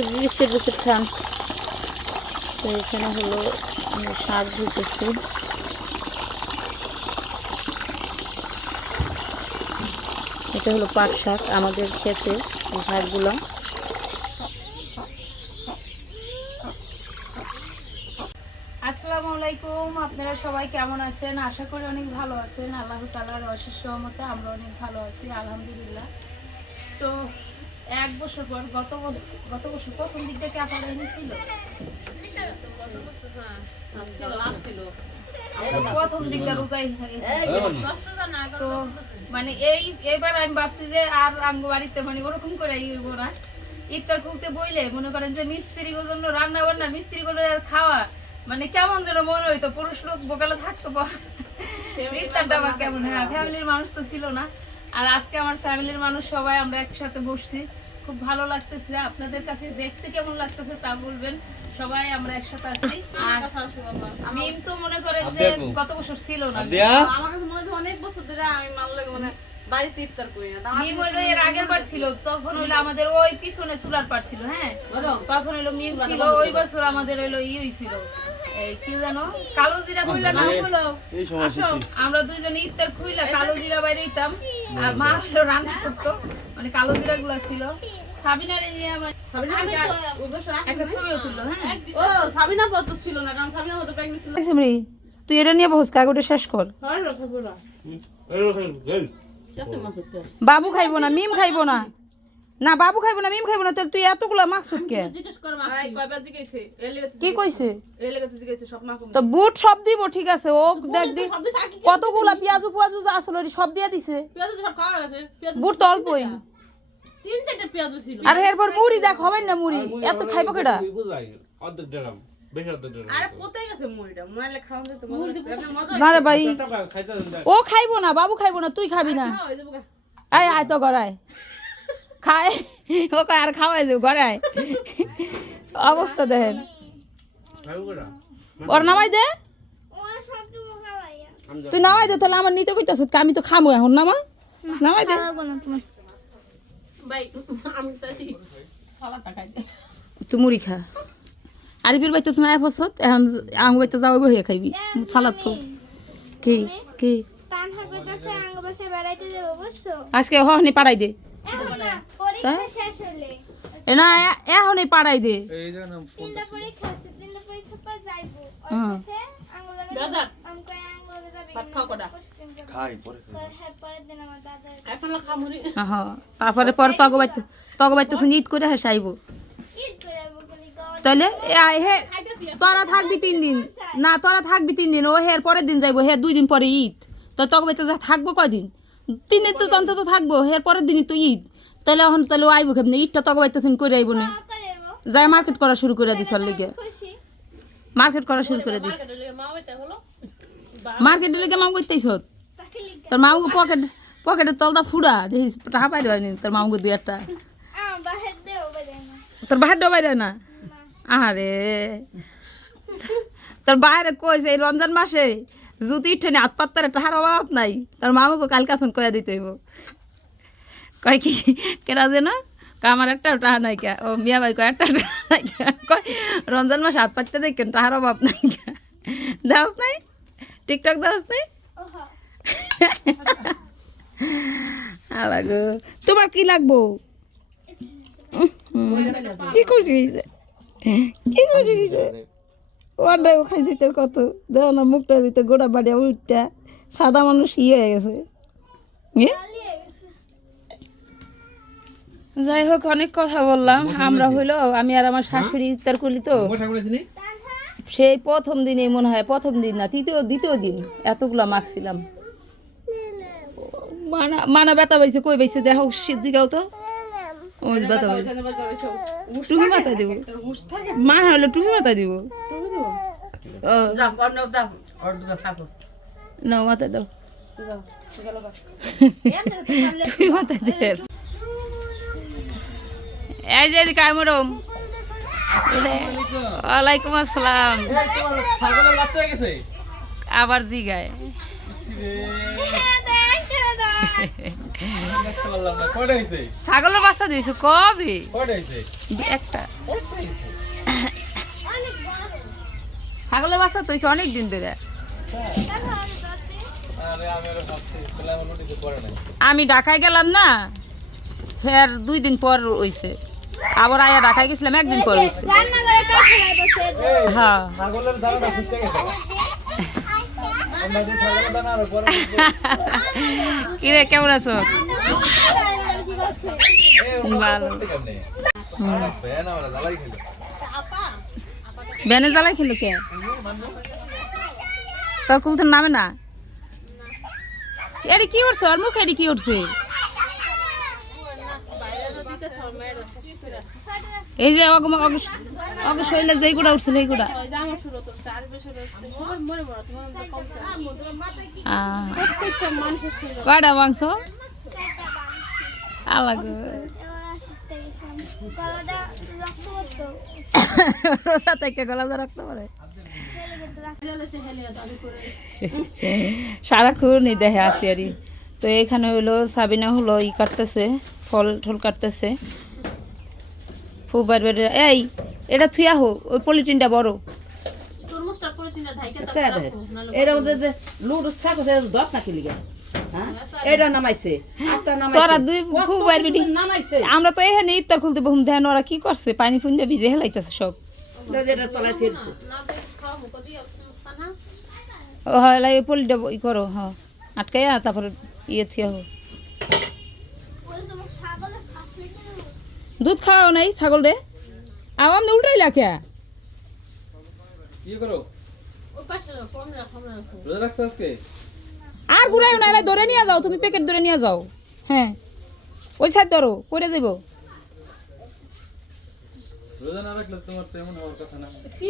Biscuit খান তো এখানে হলো আমি শাক ধুতেছি এটা হলো পাট শাক, আমাদের ক্ষেতে এই শাকগুলো। আসসালামু আলাইকুম, আপনারা সবাই কেমন আছেন? আশা করি অনেক ভালো আছেন। আল্লাহ তালার অশেষ সহমতে আমরা অনেক ভালো আছি, আলহামদুলিল্লাহ। তো এক বছর পর গত গত বছর প্রথম দিক থেকে আপনারা এনেছিল প্রথম দিকটা রোজাই তো মানে এই এবার আমি ভাবছি যে আর আঙ্গ বাড়িতে মানে ওরকম করে ইব না। ইফতার খুলতে বইলে মনে করেন যে মিস্ত্রি জন্য রান্না বান্না মিস্ত্রি খাওয়া মানে কেমন যেন মনে হইতো পুরুষ লোক বোকালে থাকতো পর। ইফতারটা আমার কেমন হ্যাঁ ফ্যামিলির মানুষ তো ছিল না। আর আজকে আমার ফ্যামিলির মানুষ সবাই আমরা একসাথে বসছি। খুব ভালো লাগতেছে। আপনাদের কাছে দেখতে কেমন লাগতেছে তা বলবেন। সবাই আমরা একসাথে আছি। আর মিম তো মনে করেন যে কত বছর ছিল না। আমার কাছে মনে হচ্ছে অনেক বছর ধরে আমি মানলে মানে বাড়িতে ইফতার করি না। মিম হইল এর আগের বার ছিল তখন হইল আমাদের ওই পিছনে চুলার পার ছিল হ্যাঁ? তখন হইল মিম ছিল ওই বছর আমাদের হইল ই হইছিল। কি জানো? কালো জিরা কইলা নাম হলো? এই সময় শেষে আমরা দুইজনে ইফতার খুইলা কালো জিরা বাইরে দিতাম আর মা হলো রান্না করতো। মানে কালো জিরা গুলা ছিল সাবিনারে আমার হ্যাঁ? ও সাবিনা পর তো ছিল না কারণ সাবিনা মতো প্রেগনেন্ট ছিল সিমরি তুই এটা নিয়ে বস কাগজটা শেষ কর। হয় বাবু খাইব না মিম খাইব না। না বাবু খাইবো না মিম খাইবো না তাহলে তুই এতগুলা মাকসুদ কে জিজ্ঞেস করে মা কয়বার জিজ্ঞেসে এর লেগে কি কইছে? এর লেগে জিজ্ঞেসে সব মা তো বুট সব দিব ঠিক আছে ও দেখ দি সব দিছে আর কি কতগুলা পেঁয়াজু পেঁয়াজু যা আসলে সব দিয়ে দিছে। বুট তো অল্পই। তিন চারটে পেঁয়াজ ছিল। আর এরপর মুড়ি দেখ হবে না মুড়ি? এত খাইবো কেডা? অর্ধেক ড্রাম, বেশি অর্ধেক ড্রাম। আরে কোথায় গেছে মুড়িটা মুড়িলে খাওয়া যেত মুড়ি মজা না রে ভাই। ও খাইবো না বাবু খাইবো না তুই খাবি না। আয় আয় তো গড়ায় খায় ও কয় আর খাওয়াই দেব গড়ায় অবস্থা দেখেন। ওর নামাই দে। আমি তুই নামাই দে তাহলে আমার নিতে কইতাছ আমি তো খামো এখন নামা? নামাই দে। তুই মুড়ি খা। আরিফের বাইতে তুই নাই ফসত এখন আঙ্গ বাইতে যাও বহিয়া খাইবি। সালাদ তো। কি? কি? আজকে হনি পাড়াই দে। না এখনই পাড়াই দে। হ্যাঁ হ্যাঁ তারপরে পরে তগ বাইতে তগ বাইতে ঈদ করে বলি গাওয়া তাহলে এ আয় হে তোরা থাকবি তিন দিন। না তোরা থাকবি তিন দিন। ও হের পরের দিন যাইবো। হে দুই দিন পরে ঈদ। তো তগ বাইতে যা থাকব কদিন তিন দিন তো তন্ত তো থাকব। হের পরের দিনই তো ঈদ। তাহলে এখন তাহলে আইবো কেমনি? ঈদটা তগ বাইতে তুমি করে আইবো না। যাই মার্কেট করা শুরু করে দিস ওর লিগে মার্কেট করা শুরু করে দিস। মা হইতে হলো। মার্কেটের লিগে মাম করতেইছ তোর মামুকে পকেট পকেটের তলটা ফুড়া। দেখিস টাকা পাই হয়নি তোর মামুকে দুই একটা। আম বাহির দেও বাজে না। তোর বাহার ডবাই দেয় না? আরে তোর বাইরে কইছে এই রমজান মাসে জুতি ইঠে হাত পাত্তারে টাহার অভাব নাই। তোর মামুকে কালকে এখন কয়ে দিতে হইব। কয় কি? কেরা যে না? কয়, আমার একটা টাহা নাই কে? ও মিয়া ভাই কয়, একটা টাহা নাই কে? কয়, রমজান মাসে হাত পাততে দেখেন, টাহার অভাব নাই কে? দেওস নাই? টিকটক দেওস নাই? হ্যাঁ তোমার কি লাগবো? কি করছিস কি করছিস ওয়ার্ডাই খাইছি তোর কত? দেও না, মুখটার ভিতরে গোড়া বাড়িয়া উঠটা সাদা মানুষ ইয়ে হয়ে গেছে? যাই হোক অনেক কথা বললাম। আমরা হইল আমি আর আমার শাশুড়ি ইফতার করলি তো? সেই প্রথম দিনে মনে হয় প্রথম দিন না তৃতীয় দ্বিতীয় দিন এতগুলো মাখছিলাম মানা মানা ব্যথা পাইছে কই পাইছে? দেখো জিগাও তো। ওই ব্যথা পাইছে। টুপি মাথায় দিব। মা হলো টুপি মাথায় দিব। না মাথায় দাও। টুপি মাথায় দে। এই যে কায় ম্যাডাম ওয়ালাইকুম আসসালাম? আবার জিগায়। হয়েছে ছাগলের বাচ্চা দিয়েছ? কবে? একটা। হয়েছে ছাগলের বাচ্চা তো অনেক দিন ধরে। আমি ঢাকায় গেলাম না, ফের দুই দিন পর হইছে আবার আয়া ঢাকায় গেছিলাম, একদিন পর হ্যাঁ। কিরে, কেমন আছো? ভালো। বেনে জ্বালাই খেলো কে? তোর কুকুর নামে না? এটি কি উঠছে? ওর মুখে এটি কি উঠছে? এই যে শরীরে যেইগুলা উঠছিল এইগুলা ওই যে আমার শুরু তো চার বছর হচ্ছে মরে মরে তোমার মতো কম আহ, প্রত্যেকটা কয়টা মাংস রাখতে পারে সারাক্ষণ এই দেখে আসি আরই তো এখানে হলো সাবিনা হলো ই কাটতেছে ফল ঠল কাটতেছে। খুব বার বার এই এটা থুয়া হোক ওই পলিটিনটা বড়। এর মধ্যে থাকো দশ কিলি হ্যাঁ? এটা নামাইছে তোরা দুই আমরা তো এখানে ইফতার খুলতে বহুম ধ্যান ওরা কি করছে? পানি ফুন্দে ভিজে হেলাইতেছে সব। এটা তলায় ছেড়েছে না দেখ খাওয়া মুখ দিয়ে না। ও হলাই ওই পলিটা ই করো হ্যাঁ আটকাইয়া তারপরে ইয়ে থিয়া হোক বলে তোমার ছাগলের ফাঁসলে কেন দুধ খাওয়াও নাই ছাগল রে আও আমনে উল্টাই লাখে আর ঘুরাইও না এলাই ধরে নিয়ে যাও তুমি প্যাকেট ধরে নিয়ে যাও। হ্যাঁ। ওই সাইড ধরো করে দেব রোজা না রাখলে তোমার তো হওয়ার কথা না। কি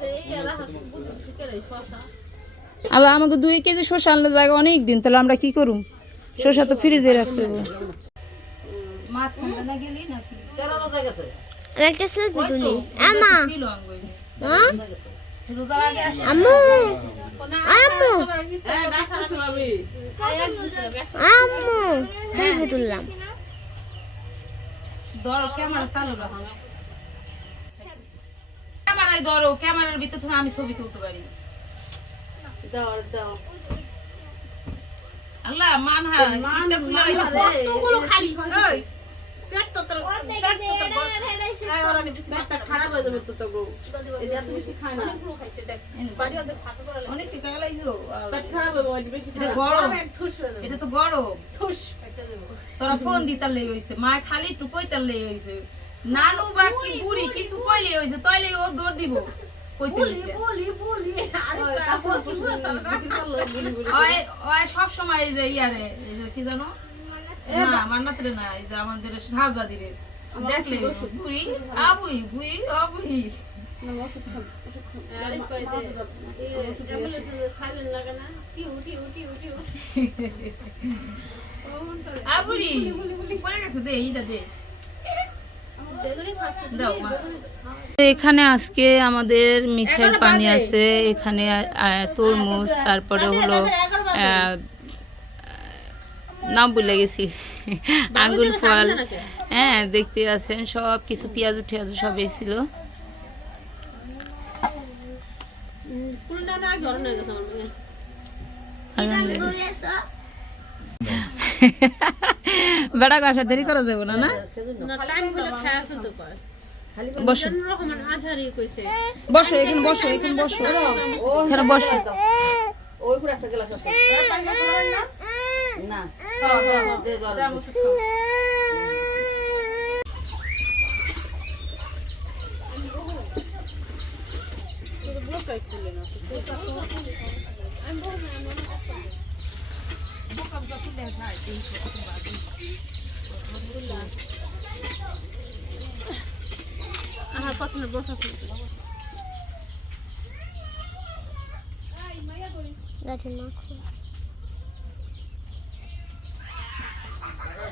যে এই রাখা বুদ্ধি ঠিক শশা। আবার আমাকে দুই কেজি শসা আনলে জায়গা অনেক দিন তাহলে আমরা কি করুম? শসা তো ফ্রিজে রাখতে হবে। আমা তুললাম ক্যামেরায় ধরো ক্যামেরার ভিতরে তুমি আমি ছবি তুলতে পারি দাও দাও আল্লাহ মান হ্যাঁ। কতগুলো খালি এটা খালি একটু কইতার লেগে হইছে নানু বা কি বুড়ি কিছু কইলে হইছে তইলে ও দৌড় দিব সব সময় যে ইয়ারে কি জানো? না এই যে আমাদের দেখলে? বুড়ি আবুই বুড়ি আবুড়ি পড়ে গেছে দে এইটা দে। এখানে আজকে আমাদের মিঠাইয়ের পানি আছে এখানে তরমুজ তারপরে হলো আহ, নাম ভুলে গেছি। আঙ্গুর ফল। হ্যাঁ দেখতে আছেন সব কিছু পেঁয়াজ টিয়াজ সব এসেছিল। বেড়া গাছা দেরি করা যাবে না না? বসো। বসো এখানে বসো এখানে বসো। এখানে বসো। ওই পুরা একটা গ্লাস আছে না যে জল আছে। ব্লকটাই খুলে না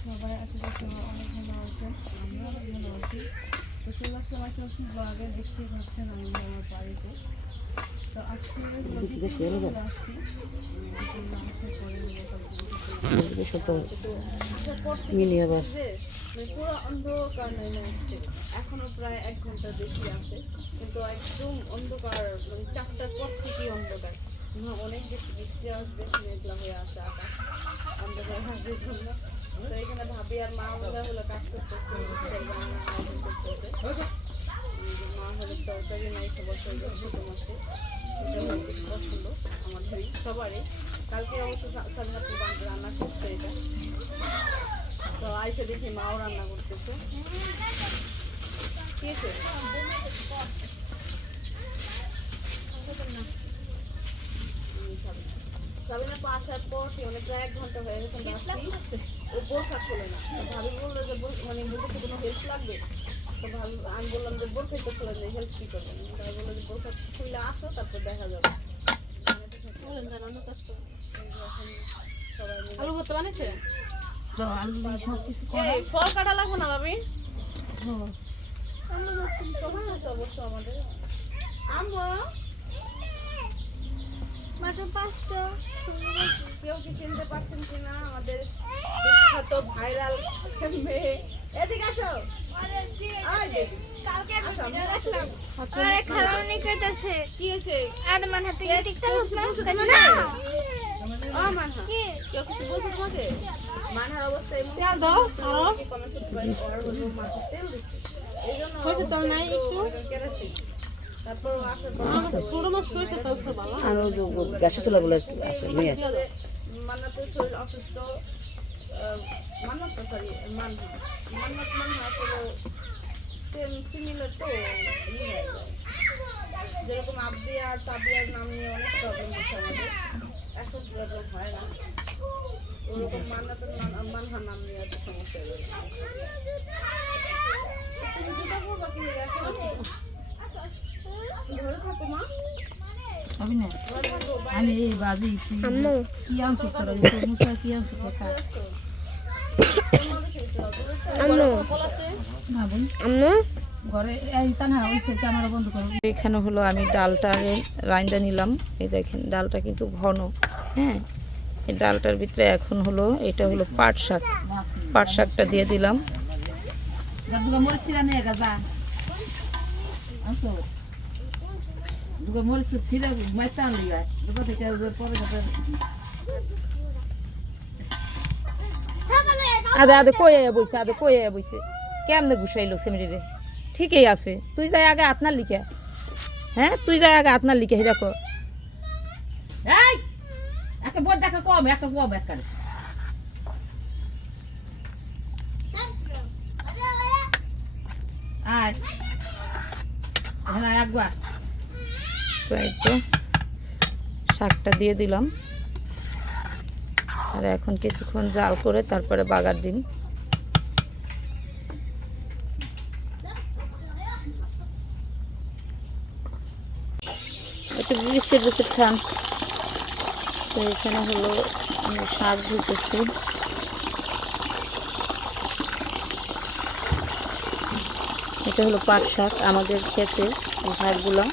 সবাই আশা করছি অনেক ভালো আছেন আমরা আমার বাড়িতে তো আজকে পুরো অন্ধকার নেমে এসছে এখনও প্রায় এক ঘণ্টা বেশি আছে কিন্তু একদম অন্ধকার চারটার পর থেকেই অন্ধকার অনেক বেশি বৃষ্টি আসবে মেঘলা হয়ে আছে আকাশ অন্ধকার হাসির জন্য তো এখানে ভাবি আর মা মিলা হলো কাজ করতেছে মা হলো তরকারি নাই সবার ছোট পছন্দ আমাদেরই সবারই কালকে অবশ্য সাধারণত রান্না করছে এটা তো আইসে দেখি মাও রান্না করতেছে কি আছে? সাবিনা পা আসার পর অনেক প্রায় এক ঘণ্টা হয়ে গেছে আমরা। ও বোরখা খোলে না। ভাবি বলল যে মানে বলতে কোনো হেল্প লাগবে? তো ভাবি আমি বললাম যে বোরখাই তো খোলে নেই হেল্প কী করবেন তাই বলল যে বোরখা খুলে আসো তারপর দেখা যাবে। আলু ভর্তা বানিয়েছে? তো আলু সব কিছু ফল কাটা লাগবে না ভাবি? হ্যাঁ। সময় অবশ্য আমাদের। আম্মু মাত্র পাঁচটা। কেউ কি চিনতে পারছেন কিনা? আমাদের বিখ্যাত ভাইরাল মেয়ে। এদিকে আসো। কালকে ভিডিও দেখলাম আরে খালামনি কইতাছে কি হয়েছে? আর মান হাতে কি টিকটক কেউ কিছু না? বলছে না। ও মানহা। কি? কেউ কিছু বলছে তোমাকে? মানহার অবস্থা এমন তেল দাও আরও কমেন্ট করতে পারি? ওর হলো মাথায় তেল দিচ্ছে। এই জন্য তেল নাই একটু আরও গ্যাসে চলা আছে নিয়ে যেরকম আব্দি আর তাবিয়ার নাম নিয়ে অনেক প্রবলেম এখন প্রবলেম হয় না ওরকম মান্নাতের নাম মানহার নাম নিয়ে সমস্যা হয়ে এখানে হলো আমি ডালটা রাইন্দা নিলাম। এই দেখেন, ডালটা কিন্তু ঘন হ্যাঁ? এই ডালটার ভিতরে এখন হলো, এটা হলো পাট শাক। পাট শাকটা দিয়ে দিলাম। দুগা মরিচ ছিলা মাইতে আনলি গায় দুগা থেকে পরে আদে আদে কয়ে বইছে আদে কয়ে বইছে কেমনে গুছাইলো সেমিরে ঠিকই আছে। তুই যাই আগে আপনার লিখে। হ্যাঁ? তুই যাই আগে আপনার লিখে হে দেখো। একটা বোর্ড দেখা কম একটা কম একটা আয়। হ্যাঁ একবার। তো। শাকটা দিয়ে দিলাম। আর এখন কিছুক্ষণ জাল করে তারপরে বাগার দিন। একটু বিস্কিট বিস্কিট খান। তো এখানে হলো শাক ধুতেছি এটা হলো পাট শাক, আমাদের ক্ষেতে শাকগুলো।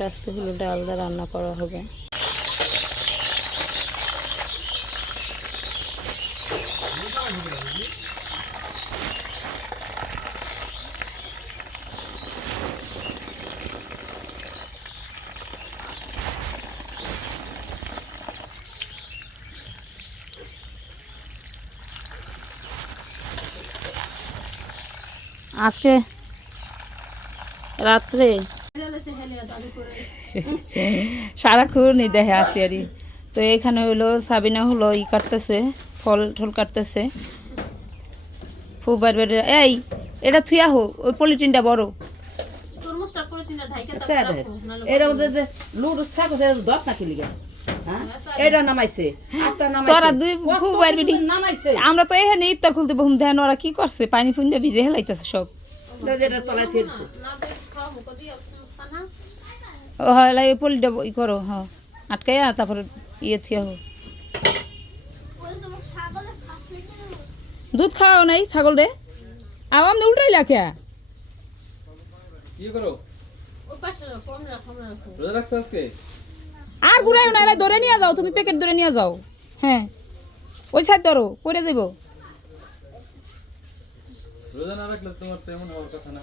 এই শাকটা আজকে হলো ডাল রান্না করা হবে। আজকে রাত্রে সারাক্ষণই দেখে আসি আরই তো এখানে হলো সাবিনা হলো ই কাটতেছে ফল ঠল কাটতেছে। ফুবার বেড়ে এই এটা থুয়া হোক ওই পলিটিনটা বড়। তরমুজটা পলিথিনের স্যার এর মধ্যে যে লুড থাকো সে দশ না কিলি হ্যাঁ? এটা নামাইছে আটটা নামাইছে। তোরা দুই কত খুব বাইর কিছু বেটি। নামাইছে। আমরা তো এখানে ইফতার খুলতে বহুম ধ্যান ওরা কি করছে? পানি ফুঞ্জা ভিজে হেলাইতেছে সব এটা যেটা তলায় ফেলছে ও হয় লাগে পলিটা ই করো হ্যাঁ। আটকাইয়া তারপরে ইয়ে থিয়া হো ওই দুধ খাওয়াও নাই ছাগল রে আও আমনে উল্টাই আজকে? আর ঘুরাইও না ধরে নিয়ে যাও তুমি প্যাকেট ধরে নিয়ে যাও। হ্যাঁ। ওই সাইড ধরো পড়ে যাইব। রোজা না রাখলে তোমার তেমন হওয়ার কথা না।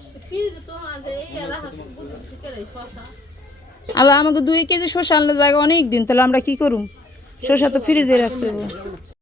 আবার আমাকে দুই কেজি শসা আনলে জায়গা অনেক দিন, তাহলে আমরা কি করুম? শসা তো ফ্রিজে রাখতে